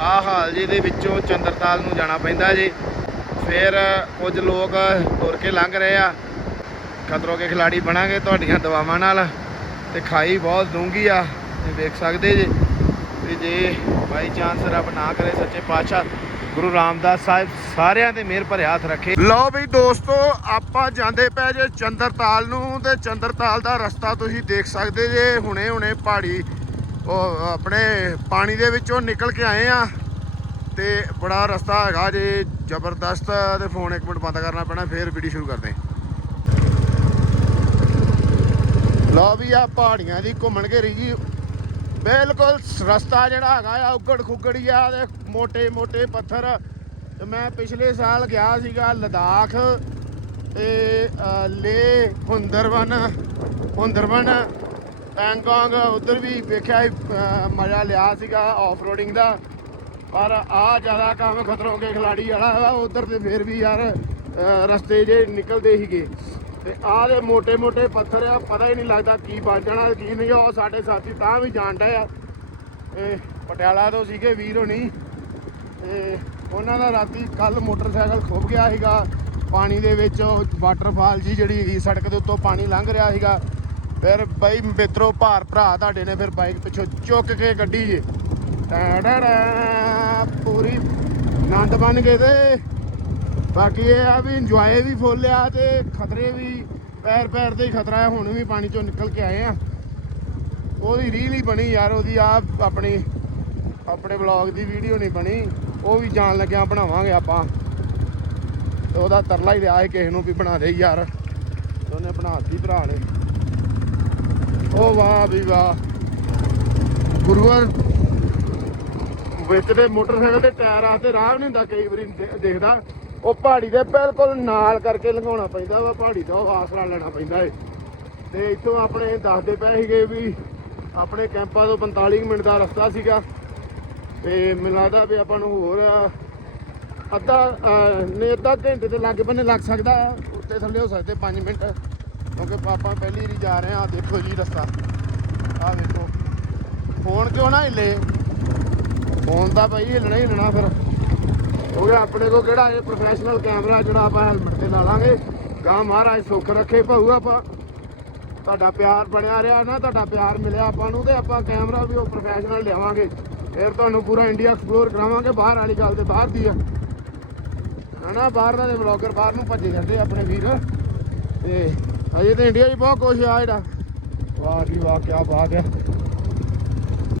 ਆਹ ਹਾਲ ਜੀ ਦੇ ਵਿੱਚੋਂ ਚੰਦਰਤਾਲ ਨੂੰ ਜਾਣਾ ਪੈਂਦਾ ਜੀ। ਫਿਰ ਕੁਝ ਲੋਕ ਤੁਰ ਕੇ ਲੰਘ ਰਹੇ ਆ। ਖਤਰੋਂ ਕੇ ਖਿਲਾੜੀ ਬਣਾਂਗੇ ਤੁਹਾਡੀਆਂ ਦਵਾਵਾਂ ਨਾਲ। ਤੇ ਖਾਈ ਬਹੁਤ ਡੂੰਘੀ ਆ ਇਹ ਵੇਖ ਸਕਦੇ ਜੀ। ਤੇ ਜੇ ਬਾਈ ਚਾਂਸ ਰੱਬ ਨਾ ਕਰੇ ਸੱਚੇ ਪਾਤਸ਼ਾਹ, ਗੁਰੂ ਰਾਮਦਾਸ ਸਾਹਿਬ ਸਾਰਿਆਂ ਦੇ ਮਿਹਰ ਭਰਿਆ ਹੱਥ ਰੱਖੇ। ਲਓ ਵੀ ਦੋਸਤੋ, ਆਪਾਂ ਜਾਂਦੇ ਪਏ ਜੇ ਚੰਦਰਤਾਲ ਨੂੰ, ਤੇ ਚੰਦਰਤਾਲ ਦਾ ਰਸਤਾ ਤੁਸੀਂ ਦੇਖ ਸਕਦੇ ਜੇ ਹੁਣੇ ਹੁਣੇ ਪਹਾੜੀ ਉਹ ਆਪਣੇ ਪਾਣੀ ਦੇ ਵਿੱਚੋਂ ਨਿਕਲ ਕੇ ਆਏ ਆ ਤੇ ਬੜਾ ਰਸਤਾ ਹੈਗਾ ਜੇ ਜ਼ਬਰਦਸਤ ਤੇ ਫੋਨ ਇੱਕ ਮਿੰਟ ਬੰਦ ਕਰਨਾ ਪੈਣਾ, ਫੇਰ ਵੀਡੀਓ ਸ਼ੁਰੂ ਕਰਦੇ ਲਓ ਵੀ ਆ ਪਹਾੜੀਆਂ ਦੀ ਘੁੰਮਣ ਘੇਰੀ ਜੀ। ਬਿਲਕੁਲ ਰਸਤਾ ਜਿਹੜਾ ਹੈਗਾ ਆ, ਉਗੜ ਖੁਗੜੀ ਆ ਤੇ ਮੋٹے ਮੋٹے ਪੱਥਰ। ਮੈਂ ਪਿਛਲੇ ਸਾਲ ਗਿਆ ਸੀਗਾ ਲਦਾਖ ਤੇ ਲੇ ਹੁੰਦਰਵਨ ਹੁੰਦਰਵਨ ਬੈਂਕਾਕ ਉਧਰ ਵੀ ਵੇਖਿਆ ਮਜ਼ਾ ਲਿਆ ਸੀਗਾ ਆਫ ਰੋਡਿੰਗ ਦਾ। ਪਰ ਆ ਜ਼ਿਆਦਾ ਕੰਮ ਖਤਰੋਂ ਕੇ ਖਿਲਾੜੀ ਵਾਲਾ ਉਧਰ ਤੇ ਫੇਰ ਵੀ ਯਾਰ ਰਸਤੇ ਜੇ ਨਿਕਲਦੇ ਹੀਗੇ ਤੇ ਆ ਦੇ ਮੋٹے ਮੋਟੇ ਪੱਥਰ ਆ, ਪਤਾ ਹੀ ਨਹੀਂ ਲੱਗਦਾ ਕੀ ਬਣ ਜਾਣਾ, ਕੀ ਨਹੀਂ, ਉਹ ਸਾਡੇ ਸਾਥੀ ਤਾਂ ਵੀ ਜਾਣਦਾ ਆ। ਪਟਿਆਲਾ ਤੋਂ ਸੀਗੇ ਵੀਰ ਹੋਣੀ। ਤੇ ਉਹਨਾਂ ਦਾ ਰਾਤੀ ਕੱਲ ਮੋਟਰਸਾਈਕਲ ਖੁੱਭ ਗਿਆ ਸੀਗਾ। ਪਾਣੀ ਦੇ ਵਿੱਚ ਵਾਟਰਫਾਲ ਜੀ ਜਿਹੜੀ ਸੜਕ ਦੇ ਉੱਤੋਂ ਪਾਣੀ ਲੰਘ ਰਿਹਾ ਸੀਗਾ। ਫਿਰ ਬਈ ਮਿੱਤਰੋ, ਭਾਰ ਭਰਾ ਤੁਹਾਡੇ ਨੇ ਫਿਰ ਬਾਈਕ ਪਿੱਛੋਂ ਚੁੱਕ ਕੇ ਗੱਡੀ ਜੇ। ਟਾੜਾੜਾ ਪੂਰੀ ਆਨੰਦ ਬਣ ਗਏ ਤੇ। ਬਾਕੀ ਇਹ ਆ ਵੀ ਇੰਜੋਏ ਵੀ ਫੁੱਲ ਆ ਤੇ ਖਤਰੇ ਵੀ, ਪੈਰ ਪੈਰ ਤੇ ਹੀ ਖਤਰਾ ਹੈ ਹੁਣ ਵੀ ਪਾਣੀ ਚੋਂ ਨਿਕਲ ਕੇ ਆਏ ਆ। ਉਹਦੀ ਰੀਲ ਹੀ ਬਣੀ ਯਾਰ, ਉਹਦੀ ਆ ਆਪਣੀ, ਆਪਣੇ ਵਲੌਗ ਦੀ ਵੀਡੀਓ ਨਹੀਂ ਬਣੀ। ਉਹ ਵੀ ਜਾਣ ਲੱਗਿਆ ਬਣਾਵਾਂਗੇ ਆਪਾਂ। ਤੇ ਉਹਦਾ ਤਰਲਾ ਹੀ ਰਿਹਾ ਕਿਸੇ ਨੂੰ ਵੀ ਬਣਾ ਦੇ ਯਾਰ। ਤੇ ਉਹਨੇ ਬਣਾਤੀ ਭਰਾ ਨੇ। ਉਹ ਵਾਹ ਵੀ ਵਾਹ। ਗੁਰੂਵਰ ਵਿੱਚ ਦੇ ਮੋਟਰਸਾਈਕਲ ਦੇ ਟਾਇਰ ਆ ਰਾਹ ਨਹੀਂ ਹੁੰਦਾ ਕਈ ਵਾਰੀ ਦੇਖਦਾ। ਉਹ ਪਹਾੜੀ ਦੇ ਬਿਲਕੁਲ ਨਾਲ ਕਰਕੇ ਲੰਘਾਉਣਾ ਪੈਂਦਾ ਵਾ ਪਹਾੜੀ ਦਾ ਆਸਰਾ ਲੈਣਾ ਪੈਂਦਾ ਏ। ਤੇ ਇੱਥੋਂ ਆਪਣੇ ਦੱਸਦੇ ਪਏ ਸੀਗੇ ਵੀ ਆਪਣੇ ਕੈਂਪਾਂ ਤੋਂ 45 ਮਿੰਟ ਦਾ ਰਸਤਾ ਸੀਗਾ। ਤੇ ਮੈਨੂੰ ਲੱਗਦਾ ਵੀ ਆਪਾਂ ਨੂੰ ਹੋਰ ਅੱਧਾ ਅਹ, ਨਹੀਂ ਅੱਧਾ ਘੰਟੇ ਦੇ ਲਾਗੇ ਬੰਨੇ ਲੱਗ ਸਕਦਾ ਉੱਤੇ ਥੱਲੇ ਹੋ ਸਕਦੇ 5 ਮਿੰਟ। ਕਿਉਂਕਿ ਪਾਪਾ ਪਹਿਲੀ ਵਾਰੀ ਜਾ ਰਹੇ ਆ ਦੇਖੋ ਜੀ ਰਸਤਾ। ਆਹ ਦੇਖੋ। ਫੋਨ ਕਿਉਂ ਨਾ ਹਿੱਲੇ? ਫੋਨ ਤਾਂ ਭਾਈ ਹਿੱਲਣਾ ਹੀ ਹਿੱਲਣਾ ਫਿਰ। ਕਿਉਂਕਿ ਆਪਣੇ ਕੋਲ ਕਿਹੜਾ ਇਹ ਪ੍ਰੋਫੈਸ਼ਨਲ ਕੈਮਰਾ ਜਿਹੜਾ ਆਪਾਂ ਹੈਲਮਟ ਤੇ ਲਾ ਲਾਂਗੇ? ਗਾਂ ਮਹਾਰਾਜ ਸੁੱਖ ਰੱਖੇ ਭਾਊ ਆਪਾਂ। ਤੁਹਾਡਾ ਪਿਆਰ ਬਣਿਆ ਰਿਹਾ ਨਾ, ਤੁਹਾਡਾ ਪਿਆਰ ਮਿਲਿਆ ਆਪਾਂ ਨੂੰ ਤੇ ਆਪਾਂ ਕੈਮਰਾ ਵੀ ਉਹ ਪ੍ਰੋਫੈਸ਼ਨਲ ਲਿਆਵਾਂਗੇ। ਫਿਰ ਤੁਹਾਨੂੰ ਪੂਰਾ ਇੰਡੀਆ ਐਕਸਪਲੋਰ ਕਰਾਵਾਂਗੇ, ਬਾਹਰ ਵਾਲੀ ਗੱਲ ਤੇ ਬਾਹਰ ਦੀ ਆ। ਹਨਾ ਬਾਹਰ ਦੇ ਵਲੌਗਰ ਬਾਹਰ ਨੂੰ ਭੱਜੇ ਜਾਂਦੇ ਆਪਣੇ ਵੀਰ। ਤੇ ਅਜੇ ਤਾਂ ਇੰਡੀਆ 'ਚ ਬਹੁਤ ਕੁਝ ਆ ਜਿਹੜਾ। ਵਾਹ ਜੀ ਵਾਹ ਕੀ ਬਾਤ ਹੈ।